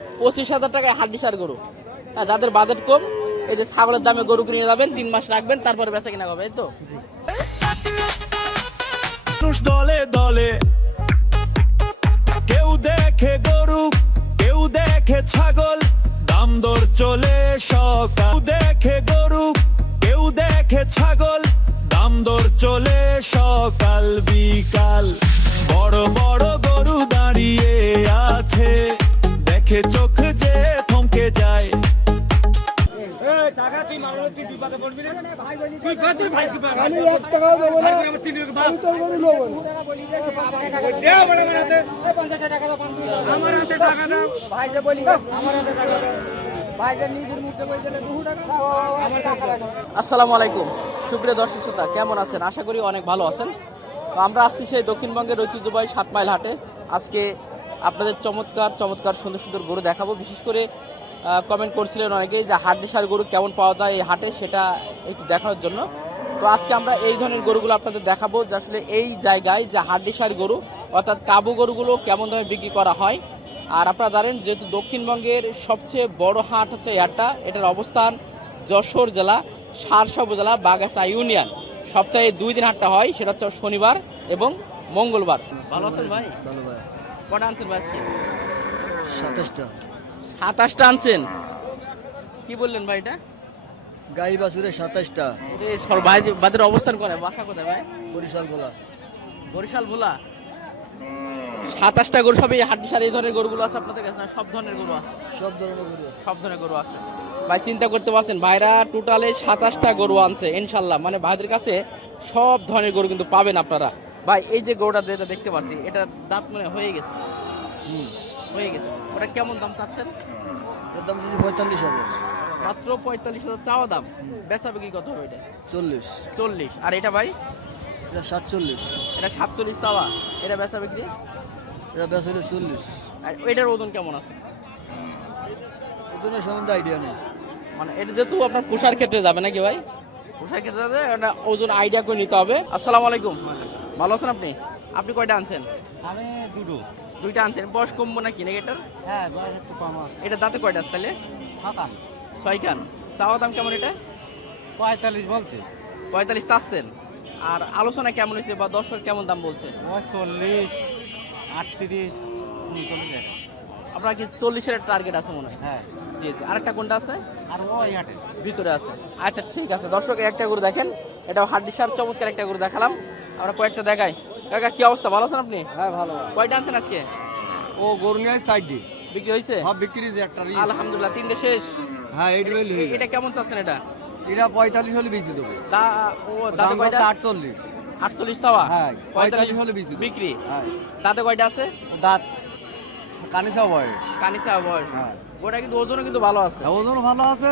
25,000 টাকায় হাড্ডিসার গরু। যাদের বাজেট কম, এই যে ছাগলের দামে গরু কিনে যাবেন, 3 মাস রাখবেন, তারপরে বেচা কিনা হবে, এই তো। দলে দলে কেউ দেখে গরু, কেউ দেখে ছাগল, দাম দর চলে সকাল। দেখে গরু, কেউ দেখে ছাগল, দাম দর চলে সকাল বিকাল। বড় বড় গরু দাঁড়িয়ে আছে, দেখে চোখ যে থমকে যায়। আমি 1 টাকাও দেবো না, আমি তোর গরু নেবো না। আসসালামু আলাইকুম সুপ্রিয় দর্শক শ্রোতা, কেমন আছেন? আশা করি অনেক ভালো আছেন। তো আমরা আসছি সেই দক্ষিণবঙ্গের ঐতিহ্যবাহী 7 মাইল হাটে। আজকে আপনাদের চমৎকার চমৎকার সুন্দর সুন্দর গরু দেখাবো। বিশেষ করে কমেন্ট করছিলেন অনেকেই যে হাড্ডিসার গরু কেমন পাওয়া যায় এই হাটে, সেটা একটু দেখানোর জন্য। তো আজকে আমরা এই ধরনের গরুগুলো আপনাদের দেখাবো যে আসলে এই জায়গায় যে হাড্ডিসার গরু অর্থাৎ কাবু গরুগুলো কেমন দামে বিক্রি করা হয়। আর আপনারা জানেন যেহেতু দক্ষিণবঙ্গের সবচেয়ে বড় হাট হচ্ছে এই হাটটা, এটার অবস্থান যশোর জেলা সারসা উপজেলা বাগাসা ইউনিয়ন। সপ্তাহে 2 দিন হাটটা হয়, সেটা হচ্ছে শনিবার এবং মঙ্গলবার। ভালো আছেন ভাই? ভালো ভাই। কটা আনছেন ভাই আজকে? 27টা। 27টা আনছেন? কি বললেন ভাই এটা? গাই বাছুরে 27টা। বাদের অবস্থান করে বাসা কোথায় ভাই? বরিশাল গোলা। বরিশাল ভোলা। 27টা গরু সবই হাড্ডিসার এই ধরনের গরুগুলো আছে আপনাদের কাছে? না সব ধরনের গরু আছে? সব ধরনের গরু। সব ধরনের গরু আছে। ভাই চিন্তা করতে পারছেন, ভাইরা টোটালে 27টা গরু আনছে ইনশাল্লাহ। মানে ভাইদের কাছে সব ধরনের গরু কিন্তু পাবেন আপনারা। ভাই এই যে গরুটা যেটা দেখতে পাচ্ছি, এটা দাঁত মানে হয়ে গেছে। হয়ে গেছে। ওটা কেমন দাম চাচ্ছেন? এর দাম হচ্ছে 45,000। মাত্র 45,000 চাওয়া দাম। বেচা বিক্রি কত হবে এটা? 40। আর এটা ভাই? এটা 47। এটা 47 চাওয়া। এটা বেচা বিক্রি? এটা বেচলে 40। আর এটার ওজন কেমন আছে? ওজনের সম্বন্ধে আইডিয়া নেই। মানে এটা যেহেতু আপনার পোষার ক্ষেত্রে যাবে নাকি ভাই? পোষার ক্ষেত্রে যাবে, এটা ওজন আইডিয়া করে নিতে হবে। আসসালামু আলাইকুম, ভালো আছেন আপনি? আপনি কয়টা আনছেন? আমি দুইটা আনছেন। বয়স কমবো নাকি নাকি এটার? হ্যাঁ, বয়স একটু কম আছে। এটা দাঁতে কয়টা আছে তাহলে? 6 কান। চাওয়া দাম কেমন এটা? 45 বলছে। 45 চাচ্ছেন। আর আলোচনা কেমন হয়েছে বা দর্শক কেমন দাম বলছে? 40, 38, 39 টাকা। আপনার কি 40-এর টার্গেট আছে মনে হয়? হ্যাঁ। জি জি। আরেকটা কোনটা আছে? আর ওই হাটে ভিতরে আছে। আচ্ছা ঠিক আছে, দর্শক একটা গরু দেখেন, এটা হাড্ডিসার চমৎকার একটা গরু দেখালাম। আমরা কয়েকটা দেখাই। কাকা কি অবস্থা, ভালো আছেন আপনি? হ্যাঁ ভালো। কয়টা আনছেন আজকে? ও গরু নিয়ে সাইড দি বিক্রি হয়েছে? সব বিক্রি যে একটা আলহামদুলিল্লাহ, 3টে শেষ। হ্যাঁ, এইট বেল হই। এটা কেমন চাচ্ছেন এটা? এটা 45 হলে বেশি দেবো। দাঁতে কয়টা? 48। 48 চাওয়া। হ্যাঁ, 45 হলে বেশি দেবো। বিক্রি। হ্যাঁ। দাঁতে কয়টা আছে? ও দাঁত কানিসা বয়স। কানিসা বয়স। হ্যাঁ। ওটা কিন্তু ওজনও কিন্তু ভালো আছে। ওজন ভালো আছে।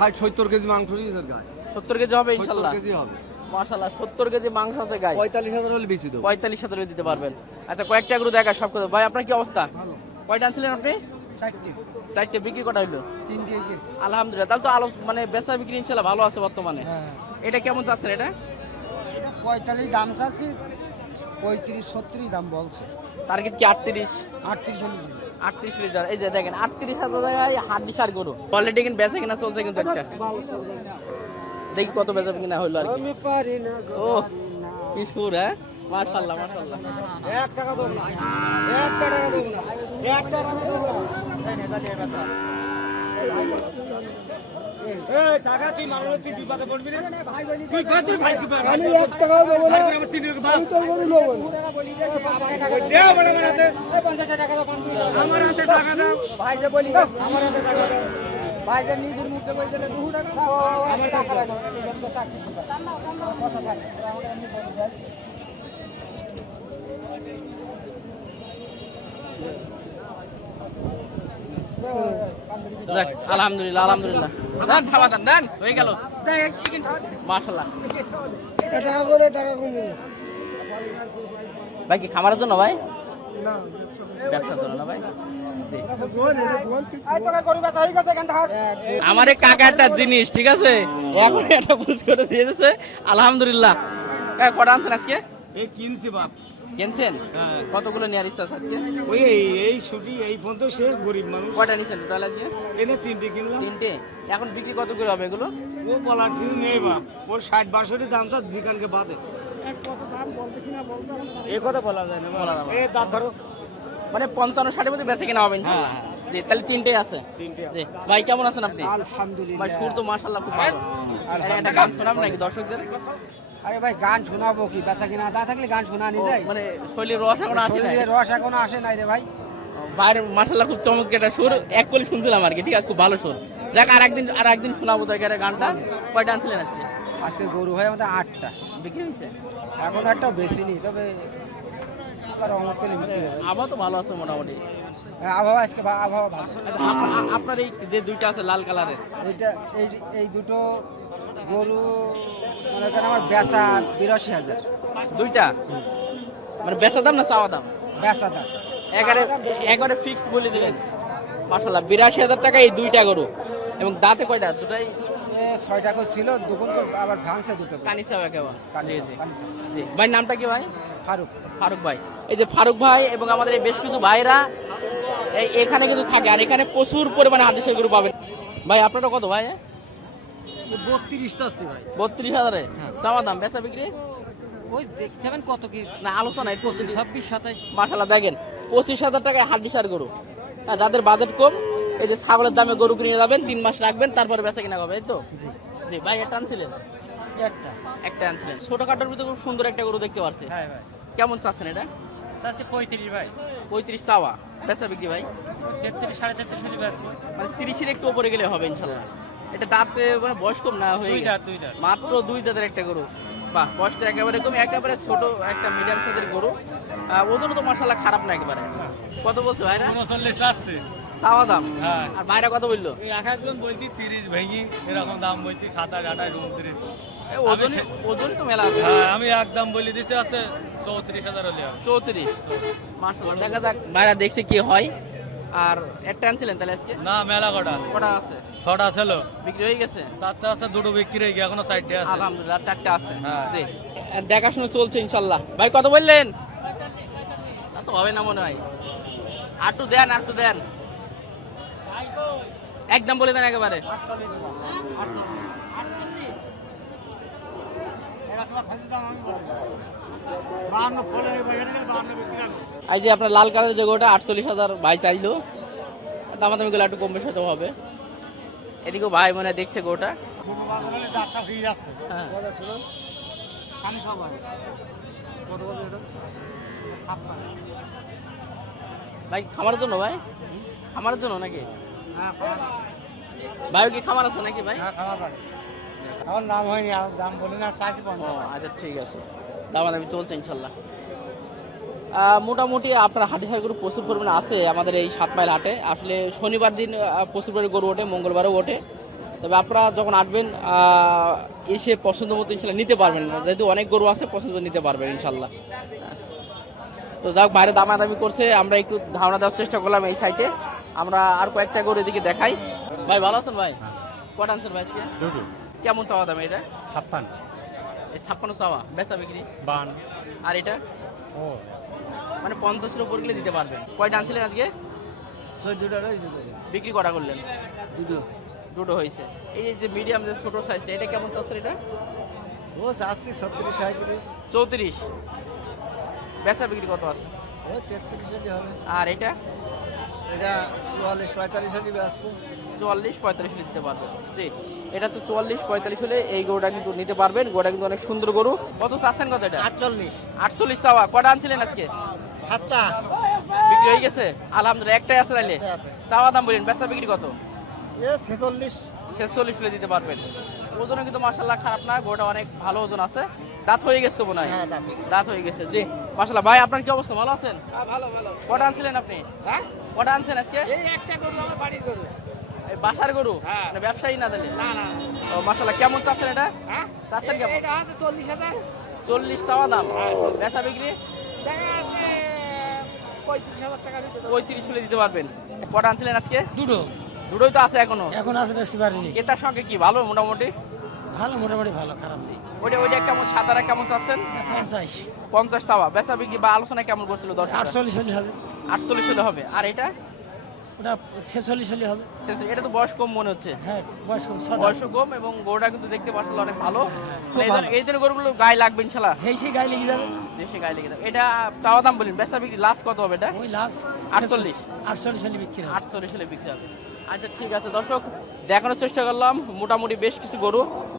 60-70 কেজি মাংস দিয়েছে গায়। 70 কেজি হবে ইনশাআল্লাহ। 70 কেজি হবে। মাশাআল্লাহ, 70 কেজি মাংস আছে গায়ে। 45,000 হলে বেশি দেবো। 45,000 দিতে পারবেন। আচ্ছা কয়েকটা গরু দেখা সব কথা। ভাই আপনার কি অবস্থা? ভালো। কয়টা আনছিলেন আপনি? 4টে। 4টে। বিক্রি কটা হইলো? 3টে এই যে। আলহামদুলিল্লাহ, তাহলে তো মানে বেচা বিক্রি ইনশাআল্লাহ ভালো আছে বর্তমানে। হ্যাঁ। এটা কেমন চাচ্ছেন এটা? 45 দাম চাচ্ছি, 35-70 দাম বলছে। টার্গেট কি 38? 38 হলে 38 লিটার। এই যে দেখেন 38,000 টাকায় হাড্ডিসার গরু। অলরেডি কিন্তু বেচা কিনা চলছে কিন্তু একটা। দেখি কত বেচা কিনা হইলো আর কি। আমি পারি না গো। ও কি সুর, হ্যাঁ মাশাআল্লাহ মাশাআল্লাহ। 1 টাকা দেব না। 1 টাকা দেব না। 1 টাকা দেব না। এই টাকা তুই মারলে তুই বিপদে পড়বি না। তুই ভাই আমি 1 টাকাও দেব না। আমি তোর গরু নেব না। দেও বড় বানাতে। 50 টাকা দাও। আমার হাতে টাকা দাও। ভাই যে বলি আমার হাতে টাকা দাও। ভাই যে নিজের মুখে বলছিলে 2 টাকা দাও। আমার টাকা দাও। যাক, আলহামদুলিল্লাহ আলহামদুলিল্লাহ। দেন খাওয়া দেন, দেন হয়ে গেল মাশাআল্লাহ। টাকা করে টাকা কমে ভাই কি খামারের জন্য ভাই? না, ব্যবসার জন্য না ভাই? ব্যবসা। আমার এই কাকা একটা জিনিস, ঠিক আছে, এখন একটা বুঝ করে দিয়ে দিয়েছে আলহামদুলিল্লাহ। কটা আনছেন আজকে? এই কিনছি বাপ। কিনছেন হ্যাঁ। কতগুলো নেওয়ার ইচ্ছা আছে আজকে? ওই এই ছুটি এই পর্যন্ত শেষ, গরিব মানুষ। কয়টা নিচ্ছেন টোটাল আজকে? এনে 3টে কিনলাম। 3টে। এখন বিক্রি কত করে হবে এগুলো? ও বলার কিছু নেই বা, ওর 60-62 দাম তো দোকানকে বাদে। এই কথা বলা যায় না, বলা যাবে না। এই দাঁত ধরো। মানে 55-60 মধ্যে বেচে কিনা হবে ইনশাআল্লাহ। জি, তাহলে 3টে আছে। 3টে আছে। জি ভাই কেমন আছেন আপনি? আলহামদুলিল্লাহ। ভাই সুর তো মাশাআল্লাহ খুব ভালো। একটা গান শোনাম নাকি দর্শকদের? আরে ভাই গান শোনাবো কি, বেচা কিনা তা থাকলে গান শোনানি যায়। মানে শৈলীর রস এখন আসে না। শরীরে রস এখনো আসে নাই রে ভাই। বাইরের মাশাআল্লাহ খুব চমৎকার একটা সুর, এক কলি শুনছিলাম আর কি, ঠিক আছে, খুব ভালো সুর। যাক আর একদিন শোনাবো জায়গার গানটা। কয়টা আনছিলেন আজকে? আছে গরু ভাই আমাদের 8টা, বিক্রি হয়েছে? এখন একটাও বেশি নি, তবে আবার রহমত করে বিক্রি হবে। আবহাওয়া তো ভালো আছে মোটামুটি। হ্যাঁ, আবহাওয়া আজকে আবহাওয়া ভালো। আচ্ছা, আপনার এই যে দুইটা আছে লাল কালারের, এইটা এই দুটো গরু মনে করেন আমার বেচা 82,000। দুইটা মানে বেচা দাম না চাওয়া দাম? বেচা দাম এগারে ফিক্সড বলে দিলেন। মাশাআল্লাহ 82,000 টাকা এই দুইটা গরু। এবং দাঁতে কয়টা? দুটাই 6টা করে ছিল, দুগুণ করে আবার ভাঙছে দুটো। কানিসাও একেবারে। জি জি কানিসা। জি। ভাই নামটা কি ভাই? ফারুক। ফারুক ভাই। এই যে ফারুক ভাই এবং আমাদের এই বেশ কিছু ভাইরা এখানে কিন্তু থাকে, আর এখানে প্রচুর পরিমাণে হাদিসের গরু পাবেন। ভাই আপনারা কত ভাই? 32টা আছে ভাই। 32,000-এ চাওয়া দাম, বেচা বিক্রি ওই দেখতে হবেন কত কি না আলোচনা? 26, 27। মাশাআল্লাহ দেখেন 25,000 টাকায় হাডিসার গরু। হ্যাঁ, যাদের বাজেট কম এই যে ছাগলের দামে গরু কিনে যাবেন, 3 মাস রাখবেন, তারপরে বেচা কিনা হবে, এই তো? জি ভাই একটা আনছিলেন? একটা আনছিলেন। ছোটখাটোর ভিতরে খুব সুন্দর একটা গরু দেখতে পাচ্ছি। হ্যাঁ ভাই। কেমন চাচ্ছেন এটা? সাথে 35 ভাই। 35 চাওয়া, বেচা বিক্রি ভাই 33, 33.5 হলে বেচবো। মানে 30-এর একটু উপরে গেলে হবে ইনশাল্লাহ। এটা দাঁতে মানে বয়স কম না হয়ে গেছে? 2 দাঁত। মাত্র 2 দাঁতের একটা গরু। বাহ, বয়সটা একেবারে কম, একেবারে ছোট একটা মিডিয়াম সাইজের গরু। ওজনও তো মাশাআল্লাহ খারাপ না একেবারে। কত বলছো ভাইরা? 39 আসছে। চাওয়া দাম? হ্যাঁ। আর ভাইরা কত বললো? ওই এক একজন বলতি 30 ভেঙি এরকম দাম বলতি 27, 28, 29। ওজনই তো মেলা আছে। হ্যাঁ, আমি একদম বলে দিছি আছে 34,000 হলে হবে। 34। মাশাআল্লাহ, দেখা যাক ভাইরা দেখছি কি হয়। আর একটা আনছিলেন তাহলে আজকে? না, মেলা কটা কটা আছে? 6টা ছিল, বিক্রি হয়ে গেছে? তাতে আছে দুটো বিক্রি হয়ে গিয়ে এখনো 60 আছে। আলহামদুলিল্লাহ 4টা আছে। হ্যাঁ। জি, দেখাশোনা চলছে ইনশাল্লাহ। ভাই কত বললেন? তা তো হবে না মনে হয়। আটু দেন একদম বলে দেন একেবারে। এই যে আপনার লাল কালারের যে গরুটা 48,000 ভাই চাইলো, দামাদামি গুলো একটু কম বেশি হতে হবে। এদিকেও ভাই মনে হয় দেখছে গরুটা। হ্যাঁ। ভাই খামারের জন্য? ভাই খামারের জন্য নাকি? ভাই কি খামার আছে নাকি ভাই? আমার নাম হয়নি, আর দাম বলি না, চাইছি ও আচ্ছা, ঠিক আছে, দামাদামি চলছে ইনশাল্লাহ। মোটামুটি আপনার হাটিহার গরু প্রচুর পরিমাণে আছে আমাদের এই 7 মাইল হাটে। আসলে শনিবার দিন প্রচুর পরিমাণে গরু ওঠে, মঙ্গলবারও ওঠে। তবে আপনারা যখন আসবেন এসে পছন্দ মতো ইনশাল্লাহ নিতে পারবেন, যেহেতু অনেক গরু আছে পছন্দ নিতে পারবেন ইনশাল্লাহ। তো যাক, বাইরে দামাদামি করছে, আমরা একটু ধারণা দেওয়ার চেষ্টা করলাম এই সাইটে। আমরা আর কয়েকটা গরু এদিকে দেখাই। ভাই ভালো আছেন ভাই? কটা আনছেন ভাই আজকে? দুটো। কেমন চাওয়া দাম এটা? 56, এই 56 চাওয়া, বেচা বিক্রি? 52। আর এটা ও মানে 50-এর উপর গেলে দিতে পারবেন। কয়টা আনছিলেন আজকে? 14টা রয়েছে। বিক্রি কটা করলেন? দুটো হয়েছে। এই যে মিডিয়াম যে ছোট সাইজটা, এটা কেমন চাচ্ছেন এটা? ও চাচ্ছি 36, 37। 34। বেচা বিক্রি কত আছে? ও 33 হলে হবে। আর এটা? এটা 44, 45 হলে বেচবো। 44-45 হলে দিতে পারবেন। জি, এটা হচ্ছে 44-45 হলে এই গরুটা কিন্তু নিতে পারবেন। গরুটা কিন্তু অনেক সুন্দর গরু। কত চাচ্ছেন কত এটা? 48 চাওয়া। কটা আনছিলেন আজকে? 7টা বিক্রি হয়ে গেছে আলহামদুলিল্লাহ। একটাই আছে তাইলে? চাওয়া দাম বলেন, বেচা বিক্রি কত? 46 হলে দিতে পারবেন। ওজনও কিন্তু মাশাআল্লাহ খারাপ না, গরুটা অনেক ভালো ওজন আছে। দাঁত হয়ে গেছে তো মনে হয়? দাঁত হয়ে গেছে। জি মাশাআল্লাহ। ভাই আপনার কি অবস্থা, ভালো আছেন? ভালো। কটা আনছিলেন আপনি? হ্যাঁ, কটা আনছেন আজকে? এই একটা গরু আমার বাড়ির গরু। এই বাসার গরু? মানে ব্যবসায়ী না তাহলে? না। ও মাশাআল্লাহ। কেমন চাচ্ছেন এটা? হ্যাঁ, চাচ্ছেন কেমন? এটা আছে 40,000। 40 চাওয়া দাম। বেচা বিক্রি? দেখা আছে 35,000 টাকা দিতে। 35 হলে দিতে পারবেন। কটা আনছিলেন আজকে? দুটো। দুটোই তো আছে এখনো? এখন আছে, বেশি পারিনি। ক্রেতার সঙ্গে কি ভালো মোটামুটি? ভালো, মোটামুটি ভালো, খারাপ নেই। ওইটা কেমন, সাদারা কেমন চাচ্ছেন? 50, 50 চাওয়া, বেচা বিক্রি বা আলোচনা কেমন করছিল দর্শক? 48 হলে হবে। 48 হলে হবে। আর এটা ওটা 46 হলে হবে। এটা তো বয়স কম মনে হচ্ছে। হ্যাঁ, বয়স কম, বয়স কম এবং গরুটা কিন্তু দেখতে পাচ্ছেন অনেক ভালো। খুব ভালো। এই ধরনের গরুগুলো গায়ে লাগবে ইনশাআল্লাহ, যেই গায়ে লেগে যাবে। দেশে গায়ে লেগে যাবে। এটা চাওয়া দাম বলেন, বেচা বিক্রি লাস্ট কত হবে এটা? ওই লাস্ট 48 48 হলে বিক্রি হবে। 48 হলে বিক্রি হবে। আচ্ছা ঠিক আছে দর্শক, দেখানোর চেষ্টা করলাম মোটামুটি বেশ কিছু গরু।